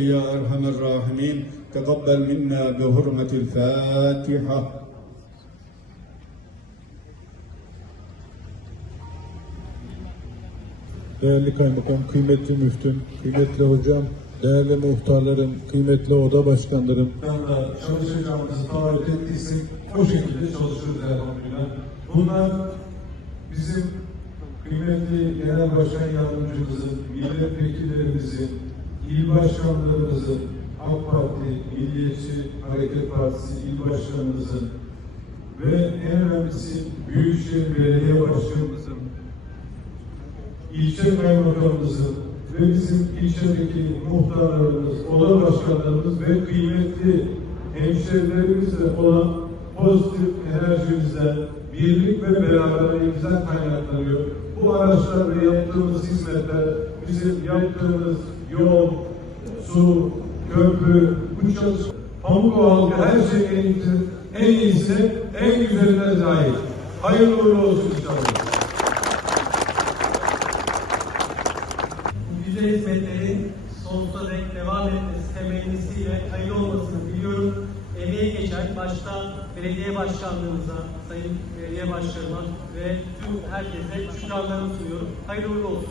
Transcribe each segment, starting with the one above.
يا أرحم الراحمين تقبل منا بحرمة الفاتحة Değerli kaymakam, kıymetli müftüm, kıymetli hocam, değerli muhtarlarım, kıymetli oda başkanlarım, da çalışacağımızı taahhüt ettiysek o şekilde çalışırız elhamdülillah. Bunlar bizim kıymetli genel başkan yardımcımızın, milletvekillerimizin, il başkanlarımızın, AK Parti, Milliyetçi Hareket Partisi il başkanımızın ve en önemlisi Büyükşehir Belediye Başkanımızın, ilçe kaymakamımızın ve bizim ilçedeki muhtarlarımız, oda başkanlarımız ve kıymetli hemşerilerimizle olan pozitif enerjimizden, birlik ve beraberliğimizden kaynaklanıyor. Bu araçlar ve yaptığımız hizmetler, bizim yaptığımız yol, su, köprü, bu çalışma, Pamukova halkı her şeyin en iyisi, en iyisine, en güzeline layık. Hayırlı uğurlu olsun inşallah. güzel hizmetlerin sonsuza dek devam etmesi temennisiyle hayırlı olmasını diliyorum. Emeğe geçen başta belediye başkanlığımıza, sayın belediye başkanıma ve tüm herkese şükranlarımı sunuyorum. Hayırlı uğurlu olsun.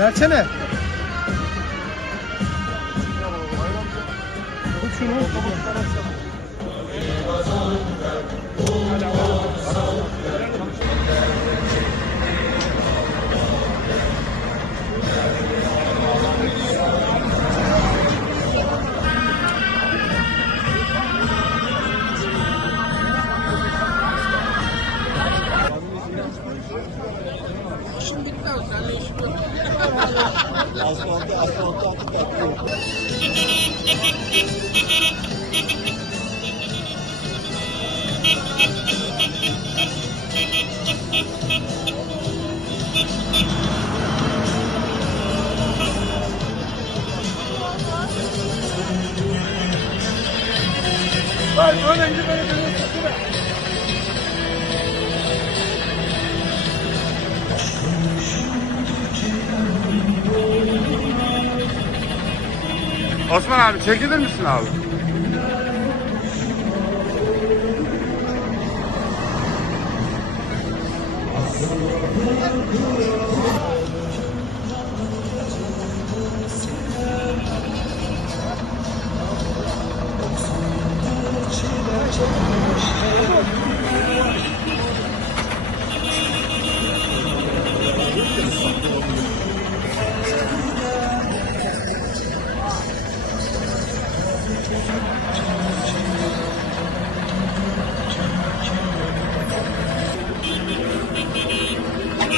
Versene işim bitmez. Seninle işim yok. asfaltı asfaltı atıp atıyor. Bak öyle gidip öyle Osman abi çekilir misin abi?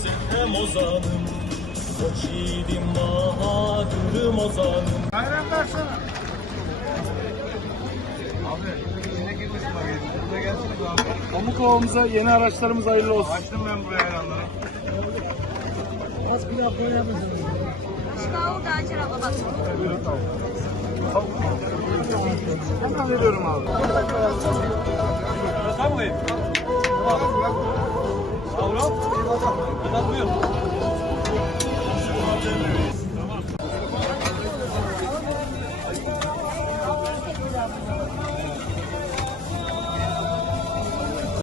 hem ozanım Koç yiğidim bahadırım ozanım Bayram versene Abi yine girmişim abi Burada gelsiniz abi Pamuk Ova'mıza yeni araçlarımız hayırlı olsun Açtım ben buraya herhalde Az pilav böyle yapacağız Şivalı da açar abla bak Buyurun tamam Hemen veriyorum abi. Tamam mı? Tamam. Tamam. Biraz buyur.